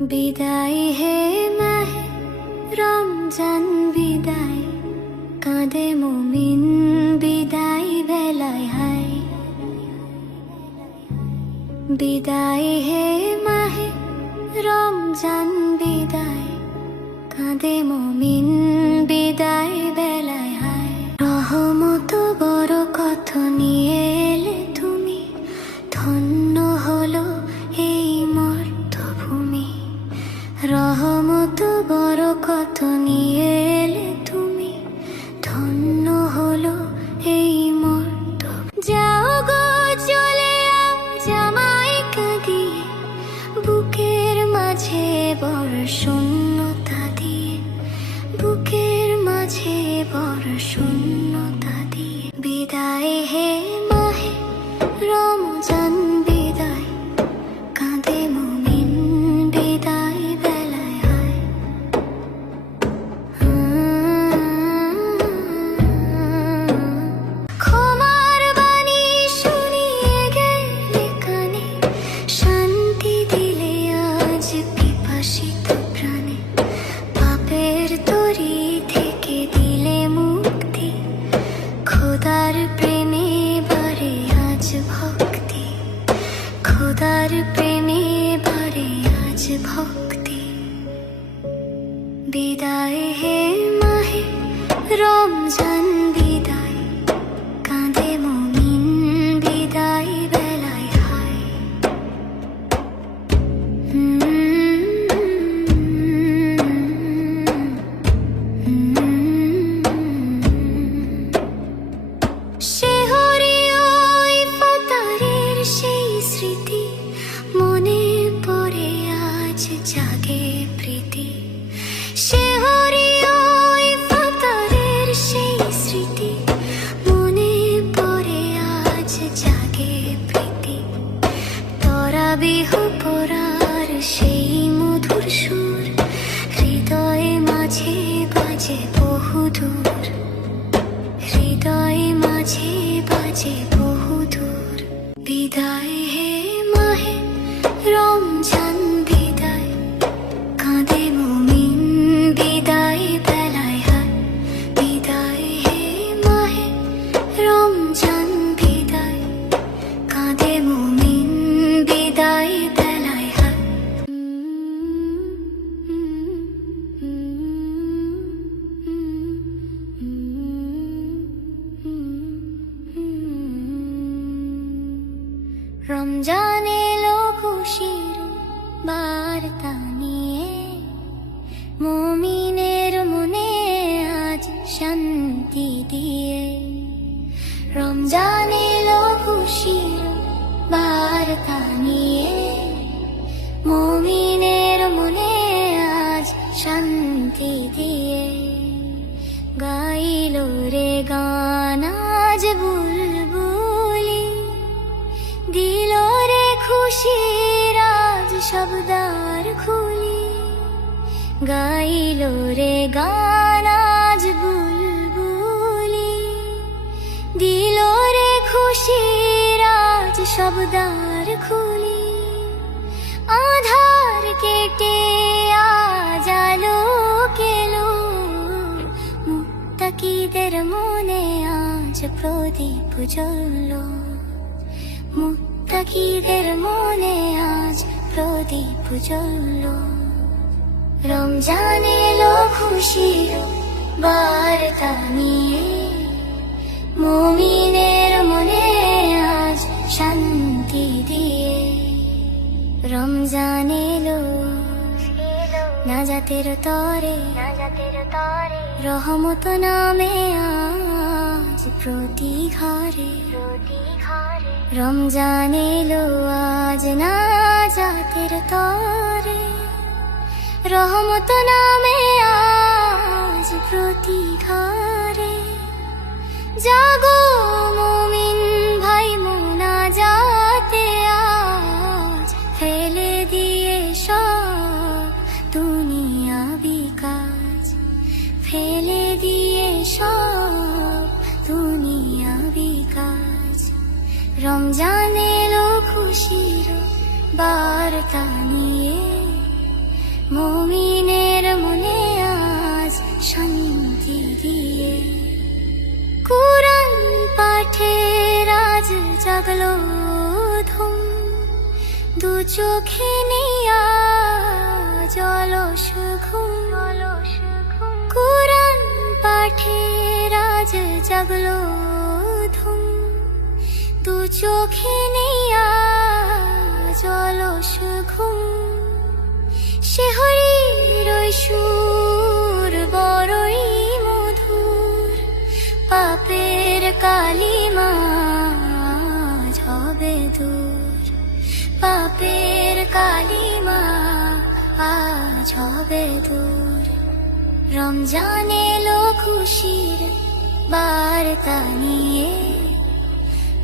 বিদায় হে মাহে রমজান বিদায়, কাঁদে মুমিন বিদায় বেলায় হায়। বিদায় হে মাহে রমজান বিদায়, কাঁদে মুমিন বিদায় বেলায় হায়। রহমত বরকত নিয়ে এলে তুমি, ধন্য হলো এই মর্তভূমি। রহমত বরকত নিয়ে এলে তুমি, ধন্য হলো এই মর্তভূমি। যাও গো চলে জামাই কাঁদিয়ে, বুকের মাঝে বড় শূন্যতা দিয়ে, বুকের মাঝে বড় শূন্যতা দিয়ে। বিদায় হে মাহে রমজান বিদায়, কাঁদে মুমিন বিদায় বেলায় হায়। ক্ষমার বাণী শুনিয়ে গেলে কানে, শান্তি দিলে আজ পিপাসিত প্রাণে। পাপের তরি থেকে দিলে মুক্তি, খোদার প্রেমে বারে আজ ভক্তি। খোদার প্রেমে বারে আজ ভক্তি। বিদায় হে মাহে রমজান বিদায়, কাঁদে মুমিন বিদায় বেলায় হায়। শেহরিও ইফতারের সেই স্মৃতি, মনে পড়ে আজ জাগে প্রীতি। শেহরিও ইফতারের সেই স্মৃতি, মনে পড়ে আজ জাগে প্রীতি। তরাবিহ পড়ার সেই মধুর সুর, হৃদয়ে মাঝে বাজে বহুদূর। হৃদয়ে মাঝে বাজে বহুদূর। বিদায় হে মাহে রমজান বিদায়, কাঁদে মুমিন বিদায় বেলায় হায়। বিদায় হে মাহে রমজান বিদায়, কাঁদে মুমিন বিদায় বেলায় হায়। রমজান এলো খুশির বার্তা নিয়ে, মুমিনের মনে আজ শান্তি দিয়ে। রমজান এলো খুশির বার্তা নিয়ে, মুমিনের মনে আজ শান্তি দিয়ে। গাইলো রে গান আজ বুলবুলি, দিল রে খুশির আজ শব্দার খুলি। গাইলো রে গান আজ বুলবুলি, দিল রে খুশির আজ শব্দার খুলি। আধার কেটে আজ আলোক এলো, মুত্তাকিদের মনে আজ প্রদীপ জ্বললো। মুত্তাকিদের মনে আজ প্রদীপ জ্বললো। রমজান এলো খুশির বার্তা নিয়ে, মুমিনের মনে আজ শান্তি দিয়ে। রমজান এলো নাজাতের তরে, রহমত নামে আজ প্রতি ঘরে। রমজান এলো আজ নাজাতের তরে, রহমত নামে আজ প্রতি ঘরে। জাগো মুমিন ভাই মুনাজাতে আজ, ফেলে দিয়ে সব দুনিয়াবি কাজ। ফেলে দিয়ে সব দুনিয়াবি কাজ। রমজান এলো খুশির বার্তা নিয়ে, চোখে নেই আজ অলস ঘুম, শিহরির ওই সুর বড়ই মধুর, পাপের কালিমা আজ হবে দূর, পাপের কালিমা আজ হবে দূর। রমজান এলো খুশির বার্তা নিয়ে,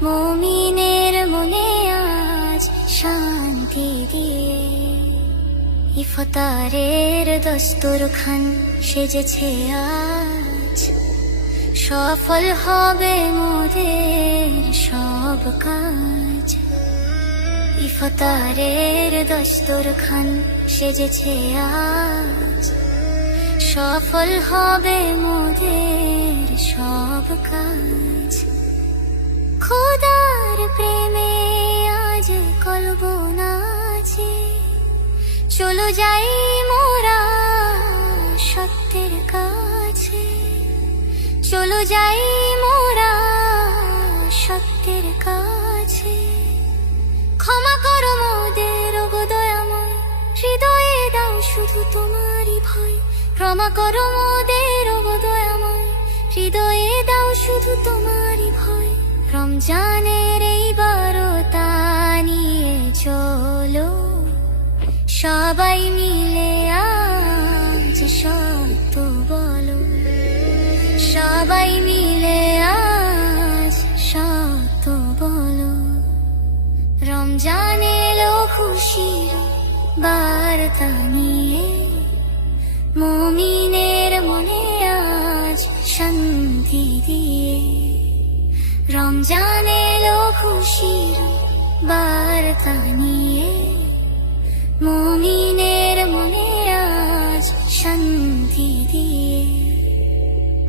মুমিনের মনে আজ শান্তি দিয়ে। ইফতারের দস্তরখান সেজেছে আজ, সফল হবে মোদের সব কাজ। ইফতারের দস্তরখান সেজেছে আজ, সফল হবে মোদের সব কাজ। খোদার প্রেমে আজ কলব নাচে, চলো যাই মোরা সত্যের কাছে, চলো যাই মোরা সত্যের কাছে। ক্ষমা করো মোদের গো দয়াময়, হৃদয়ে দাও শুধু তোমারই ভয়। ক্ষমা করো মোদের গো দয়াময়, হৃদয়ে দাও শুধু তোমারই ভয়। রমজানের এই বারতা নিয়ে চলো, সবাই মিলে আজ সত্য বলো, সবাই মিলে আজ সত্য বলো। রমজান এলো খুশির বার্তা নিয়ে, মুমিনের মনে আজ শান্তি দিয়ে। রমজান এলো খুশির বার্তা নিয়ে, মুমিনের মনে আজ শান্তি দিয়ে।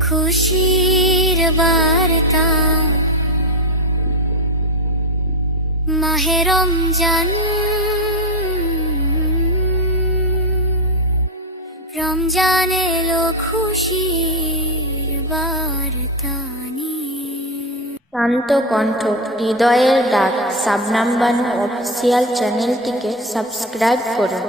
খুশির বার্তা মাহে রমজান, রমজান এলো খুশির বার্তা নিয়ে। শান্ত কণ্ঠ, হৃদয়ের ডাক, শাবনাম বানু অফিসিয়াল চ্যানেলটিকে সাবস্ক্রাইব করুন।